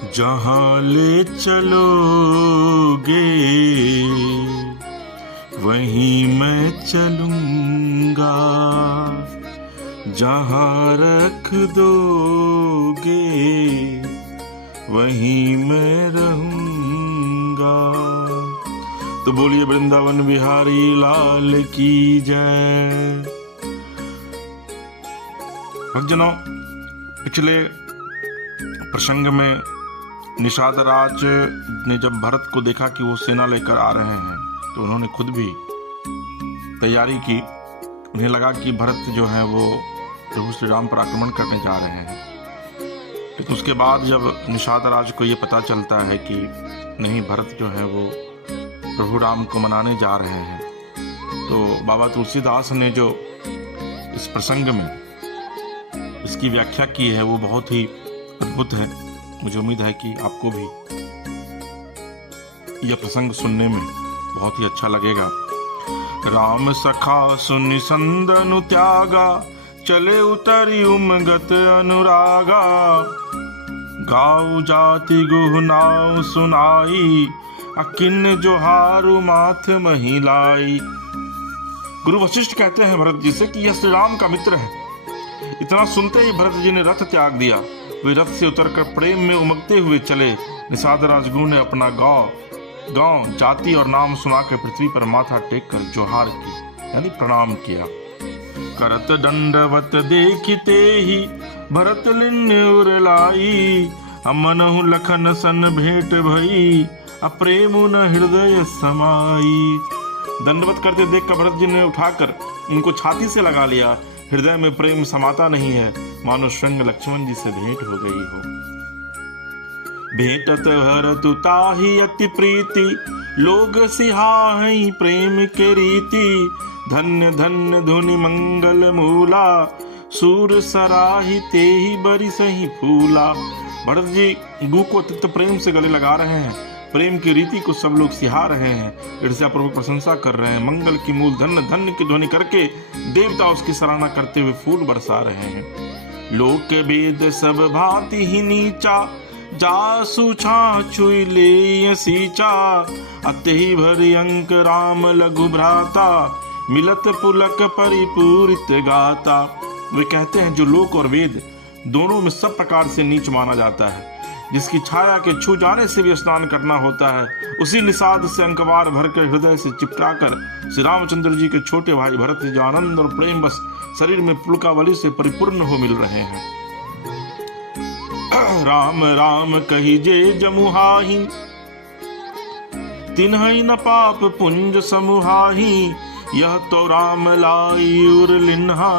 जहाँ ले चलोगे वहीं मैं चलूंगा, जहाँ रख दोगे वहीं मैं रहूंगा। तो बोलिए वृंदावन बिहारी लाल की जय। भक्तजनों, पिछले प्रसंग में निषाद राज ने जब भरत को देखा कि वो सेना लेकर आ रहे हैं तो उन्होंने खुद भी तैयारी की। उन्हें लगा कि भरत जो है वो प्रभु श्री राम पर आक्रमण करने जा रहे हैं। लेकिन उसके बाद जब निषाद राज को ये पता चलता है कि नहीं, भरत जो है वो प्रभु राम को मनाने जा रहे हैं, तो बाबा तुलसीदास ने जो इस प्रसंग में इसकी व्याख्या की है वो बहुत ही अद्भुत है। मुझे उम्मीद है कि आपको भी यह प्रसंग सुनने में बहुत ही अच्छा लगेगा। राम सखा सुनि संदनु त्यागा, चले उतरी उमगत अनुरागा। गाऊ जाति गुह नाव सुनाई, अकिन जोहारु माथ महिलाई। गुरु वशिष्ठ कहते हैं भरत जी से कि यह श्री राम का मित्र है। इतना सुनते ही भरत जी ने रथ त्याग दिया। वे रथ से उतरकर प्रेम में उमगते हुए चले। निषाद राजगुरु ने अपना गांव जाति और नाम सुनाकर पृथ्वी पर माथा टेक कर जोहार की, यानी प्रणाम किया। करत दंडवत देखते ही भरत लिन्य उरलाई। अमनहु लखन सन भेंट भई, अप्रेमु न हृदय समाई। दंडवत करते देखकर भरत जी ने उठाकर उनको छाती से लगा लिया। हृदय में प्रेम समाता नहीं है, मानो श्रृंग लक्ष्मण जी से भेंट हो गई हो। भेंटत भरत ताहि अति प्रीति, लोग सिहाहि प्रेम के रीति। धन्य धन्य धुनि मंगल मूला, सूर सराहि तेहि बरिसहि फूला। भरत जी गु को अत्यंत प्रेम से गले लगा रहे हैं। प्रेम की रीति को सब लोग सिहा रहे हैं, ईर्ष्या प्रभु प्रशंसा कर रहे हैं। मंगल की मूल धन्य धन्य की ध्वनि करके देवता उसकी सराहना करते हुए फूल बरसा रहे हैं। लोक वेद सब भांति ही नीचा, जासु छाछुई ले सींचा। अतहि भरि अंक राम लघु भ्राता, मिलत पुलक परिपूरित गाता। वे कहते हैं जो लोक और वेद दोनों में सब प्रकार से नीच माना जाता है, जिसकी छाया के छू जाने से भी स्नान करना होता है, उसी निषाद से अंकवार भरकर हृदय से चिपकाकर श्री रामचंद्र जी के छोटे भाई भरत जी जो आनंद और प्रेम बस शरीर में पुलकावली से परिपूर्ण हो मिल रहे हैं। राम राम कही जे जमुहाही, तिन्हई न पाप पुंज समुहाही। यह तो राम लाई उर लिन्हा,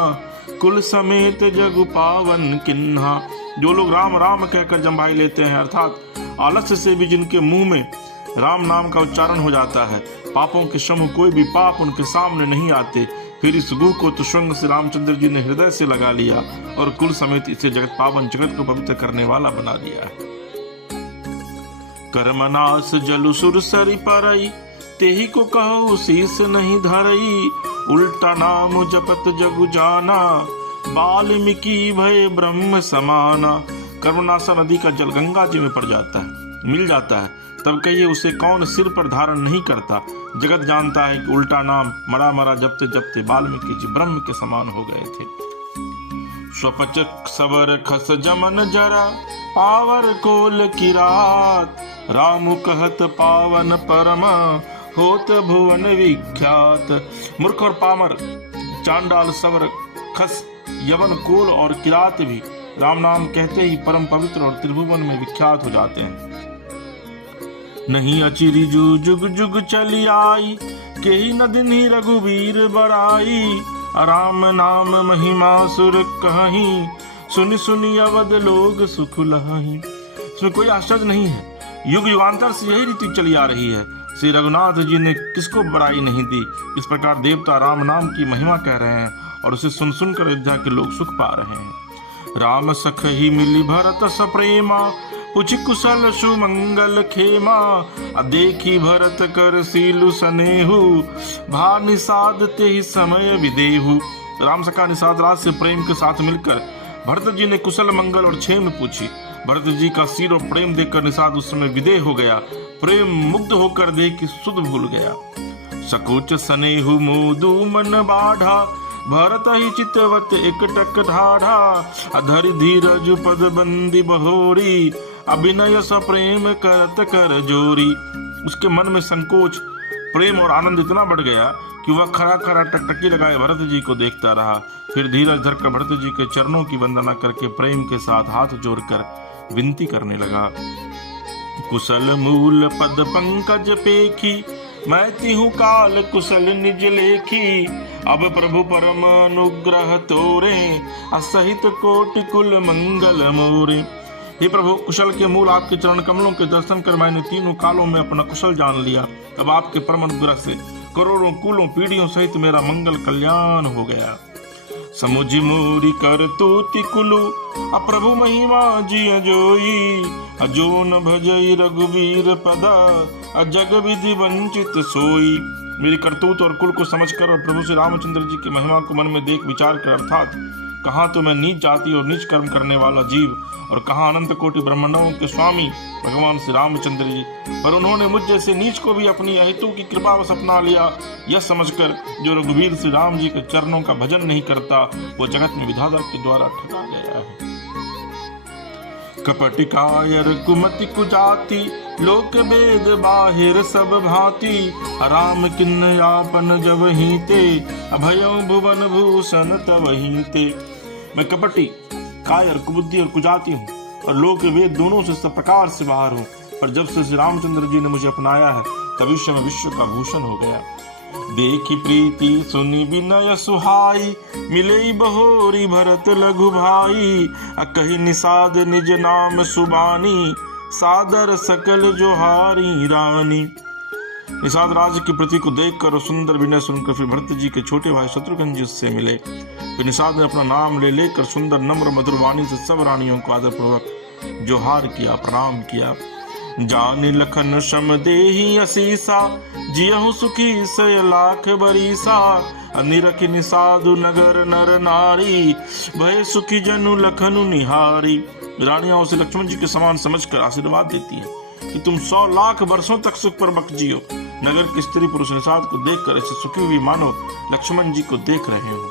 कुल समेत जगु पावन किन्हा। जो लोग राम राम कहकर जम्भाई लेते हैं, अर्थात आलस्य से भी जिनके मुंह में राम नाम का उच्चारण हो जाता है, पापों के समूह कोई भी पाप उनके सामने नहीं आते। फिर इस गु को तो स्वयं श्री रामचंद्र जी ने हृदय से लगा लिया और कुल समेत इसे जगत पावन जगत को पवित्र करने वाला बना दिया है। कर्मनाश जलु सुरसरी परई, तेही को कहो शीस नहीं धरई। उल्टा नाम जपत जगु जाना, वाल्मीकि भय ब्रह्म समाना। कर्मनाशा नदी का जल गंगा जी में पड़ जाता है, मिल जाता है, तब कहिए उसे कौन सिर पर धारण नहीं करता। जगत जानता है कि उल्टा नाम मरा मरा जपते जपते वाल्मीकि जी ब्रह्म के समान हो गए थे। स्वपच सवर खस जमन जरा, पावर कोल की रात। राम कहत पावन परमा, होत भुवन विख्यात। मूर्ख और पामर, चांडाल, सवर, खस, यवन, कोल और किरात भी राम नाम कहते ही परम पवित्र और त्रिभुवन में विख्यात हो जाते हैं। नहीं अचिरी जु जुग जुग चली आई, केही न दिन्ही रघुवीर बड़ाई। राम नाम महिमा सुर कहीं, सुनि सुनि अवध लोग सुख लहाई। इसमें कोई आश्चर्य नहीं है, युग युगांतर से यही रीति चली आ रही है। श्री रघुनाथ जी ने किसको बड़ाई नहीं दी। इस प्रकार देवता राम नाम की महिमा कह रहे हैं और उसे सुन सुनकर अयोध्या के लोग सुख पा रहे हैं। राम सख ही मिली भरत सप्रेमा, पुछ कुशल सुमंगल खेमा। देखी भरत कर सीलु सनेहु, भा निषाद ते ही समय विदेहु। राम सखा निषाद राज से प्रेम के साथ मिलकर भरत जी ने कुशल मंगल और क्षेम पूछी। भरत जी का सिर और प्रेम देखकर निषाद उस समय विदेह हो गया। प्रेम मुग्ध होकर देह की सुध भूल गया। सकोच सनेहु मोदू मन बाढ़ा, भरत ही चितवत एक टक ढाढ़ा। अधरि धीरज पद बंदी बहोरी, अभिनय स प्रेम करत कर जोरी। उसके मन में संकोच, प्रेम और आनंद इतना बढ़ गया कि वह खड़ा खड़ा टकटकी लगाए भरत जी को देखता रहा। फिर धीरज धरकर भरत जी के चरणों की वंदना करके प्रेम के साथ हाथ जोड़कर विनती करने लगा। कुशल मूल पद पंकज पेखी, मैं तिहु काल कुशल निज लेखी। अब प्रभु परम अनुग्रह तोरे, असहित कोटि कुल मंगल मोरे। हे प्रभु, कुशल के मूल आपके चरण कमलों के दर्शन कर मैंने तीनों कालों में अपना कुशल जान लिया। अब आपके परम अनुग्रह से करोड़ों कुलों पीढ़ियों सहित मेरा मंगल कल्याण हो गया। समुझ मोरी कर तूति कुलु, अप्रभु महिमा जिय जोई। अजो न भजई रघुवीर पदा, अजग विधि वंचित सोई। मेरी करतूत और कुल को समझकर और प्रभु श्री रामचंद्र जी की महिमा को मन में देख विचार कर, अर्थात कहाँ तो मैं नीच जाति और नीच कर्म करने वाला जीव और कहाँ अनंत कोटि ब्रह्मांडों के स्वामी भगवान श्री रामचंद्र जी, पर उन्होंने मुझ जैसे नीच को भी अपनी अहितु की कृपावश अपना लिया। यह समझकर जो रघुवीर श्री राम जी के चरणों का भजन नहीं करता वो जगत में विधाता के द्वारा ठगा गया है। कपट कायर कुमति कुजाति, लोक वेद बाहिर सब भांति। राम किन्न आपन जब हीते, अभयो भुवन भूषण तब हीते। मैं कपटी, कायर, कुबुद्धि और कुजाति हूँ और लोक वेद दोनों से सब प्रकार से बाहर हूँ, पर जब से श्री रामचंद्र जी ने मुझे अपनाया है तभी से मैं विश्व का भूषण हो गया। देखी प्रीति सुनि विनय सुहाई, मिले बहोरी भरत लघु भाई। कही निषाद निज नाम सुबानी, सादर सकल जोहारी रानी। निषाद राज की प्रति को देखकर और सुंदर विनय सुनकर फिर भरत जी के छोटे भाई शत्रुघ्न जी उससे मिले। फिर निषाद ने अपना नाम ले लेकर सुंदर नम्र मधुर वाणी से सब रानियों को आदर पूर्वक जोहार किया, प्रणाम किया। जान लखन शम देहि असीसा, जियहु सुखी सय लाख बरीसा। निरख निषादु नगर नर नारी, भय सुखी जनु लखनु निहारी। रानियां उसे लक्ष्मण जी के समान समझकर आशीर्वाद देती है कि तुम 100 लाख वर्षों तक सुख पूर्वक जियो। नगर के स्त्री पुरुष निषाद को देखकर ऐसे सुखी हुई मानो लक्ष्मण जी को देख रहे हो।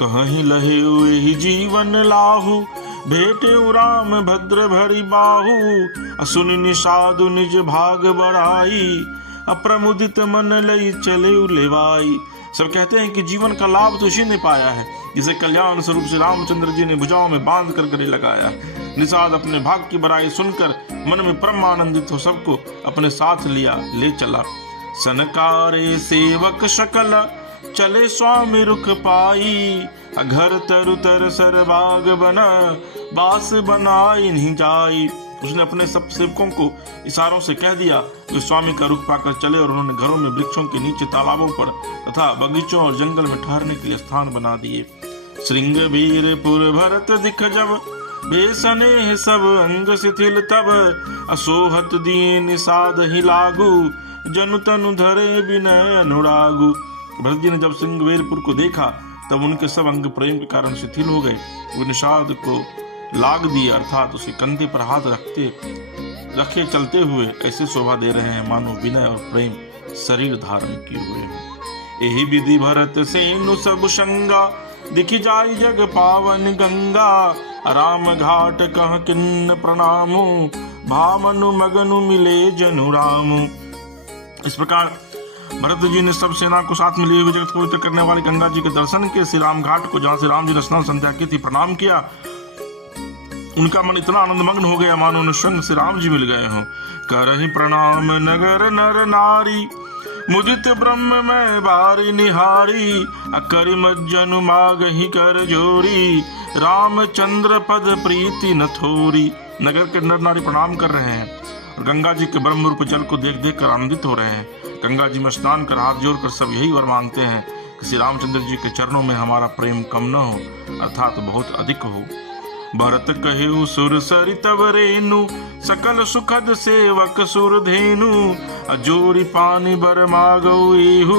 कहीं लहे हुए जीवन लाहू, भेटे राम भद्र भरी बाहू। सुनि निषादु निज भाग बढ़ाई, अप्रमुदित मन लई चले उलेवाई। सब कहते हैं कि जीवन का लाभ तो इसी ने पाया है जिसे कल्याण स्वरूप श्री रामचंद्र जी ने भुजाओं में बांध कर गले लगाया। निषाद अपने भाग की बड़ाई सुनकर मन में परम आनंदित हो सबको अपने साथ लिया ले चला। सनकारे सेवक शकल, चले स्वामी रुख पाई। घर तरु तर सर बाग बना, बास बनाई नहीं जाई। उसने अपने सब सेवकों को इशारों से कह दिया कि स्वामी का रुख पाकर चले और उन्होंने घरों में वृक्षों के नीचे तालाबों पर तथा बगीचों और जंगल में ठहरने के लिए स्थान बना दिए। श्रृंग वीरपुर भरत दिख जब, बेसने सब अंग शिथिल तब। असोहत दिए निषाद ही लागू, जनु तनु धरे विनय अनुरागु। भरत जी ने जब श्रृंगवेरपुर को देखा तब उनके सब अंग प्रेम के कारण शिथिल हो गए। वो निषाद को लाग दिए, अर्थात उसके कंधे पर हाथ रखे चलते हुए ऐसे शोभा दे रहे हैं मानो विनय और प्रेम शरीर धारण किए हुए हैं। यही विधि भरत सेनु सब संगा, दिखी जाई जग पावन गंगा। राम घाट कह किन्न प्रणामु, भामनु मगनु मिले जनु रामु। इस प्रकार भरत जी ने सब सेना को साथ में लिए हुए जगत को पवित्र करने वाले गंगा जी के दर्शन के श्री राम घाट को, जहाँ से राम जी ने स्नान संध्या की थी, प्रणाम किया। उनका मन इतना आनंदमग्न हो गया मानो उन्हें स्वयं श्री राम जी मिल गए हों। करहि प्रणाम नगर नर नारी, मुदित ब्रह्म में बारी निहारी। करि मज्जनु मागहि कर जोरी, रामचंद्र पद प्रीति न थोरी। नगर के नर नारी प्रणाम कर रहे हैं और गंगा जी के ब्रह्म रूप जल को देख देख कर आनंदित हो रहे हैं। गंगा जी में स्नान कर हाथ जोड़कर सब यही वर मांगते हैं कि श्री रामचंद्र जी के चरणों में हमारा प्रेम कम न हो, अर्थात बहुत अधिक हो। भरत कहेउ सुर सरित रेनु, सकल सुखद सेवक सुर धेनु। अजोरी पानी बर मागऊ एहु,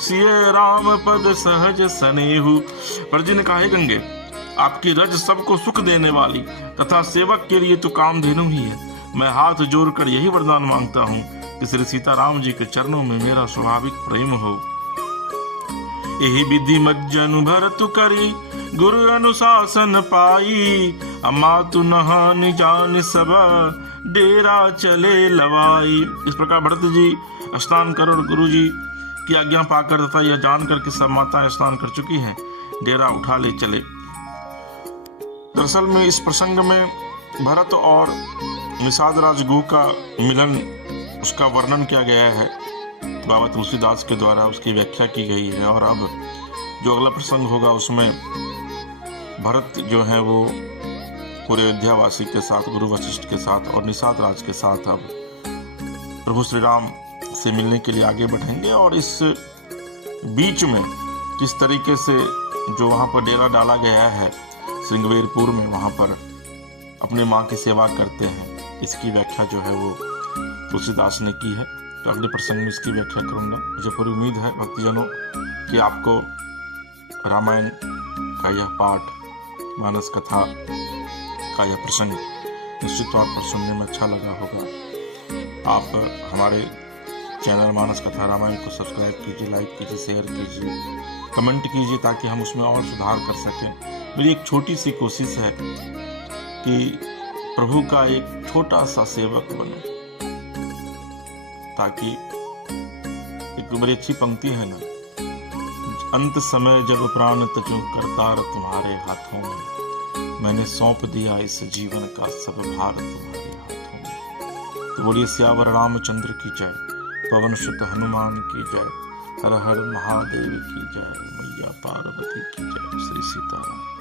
सिय राम पद सहज सनेहु। पर जी ने कहा, हे गंगे, आपकी रज सबको सुख देने वाली तथा सेवक के लिए तो कामधेनु ही है। मैं हाथ जोड़कर यही वरदान मांगता हूँ कि श्री सीताराम जी के चरणों में मेरा स्वाभाविक प्रेम हो। यही विधि मज्जनु भरतु करी गुरु अनुशासन पाई। अमातु नहानि जान सब डेरा चले लवाई। इस प्रकार भरत जी स्नान कर और गुरु जी की आज्ञा पाकर तथा यह जानकर कि सब माताएं स्नान कर चुकी हैं, डेरा उठा ले चले। दरअसल में इस प्रसंग में भरत और निषाद राज गुह का मिलन, उसका वर्णन किया गया है बाबा तुलसीदास के द्वारा, उसकी व्याख्या की गई है। और अब जो अगला प्रसंग होगा उसमें भरत जो है वो पूरे अयोध्यावासी के साथ, गुरु वशिष्ठ के साथ और निषाद राज के साथ अब प्रभु श्री राम से मिलने के लिए आगे बढ़ेंगे। और इस बीच में किस तरीके से जो वहाँ पर डेरा डाला गया है श्रृंगवेरपुर में, वहाँ पर अपने माँ की सेवा करते हैं, इसकी व्याख्या जो है वो तुलसीदास ने की है। तो अगले प्रसंग में इसकी व्याख्या करूँगा। मुझे पूरी उम्मीद है भक्तजनों कि आपको रामायण का यह पाठ, मानस कथा का यह प्रसंग निश्चित तौर पर सुनने में अच्छा लगा होगा। आप हमारे चैनल मानस कथा रामायण को सब्सक्राइब कीजिए, लाइक कीजिए, शेयर कीजिए, कमेंट कीजिए ताकि हम उसमें और सुधार कर सकें। मेरी एक छोटी सी कोशिश है कि प्रभु का एक छोटा सा सेवक बनूं, ताकि एक बड़ी अच्छी पंक्ति है ना, अंत समय जब प्राण तजो करतार तुम्हारे हाथों में, मैंने सौंप दिया इस जीवन का सब भार तुम्हारे हाथों में। तो बोलिए सियावर रामचंद्र की जय, पवन सुत हनुमान की जय, हर हर महादेव की जय, मैया पार्वती की जय, श्री सीताराम।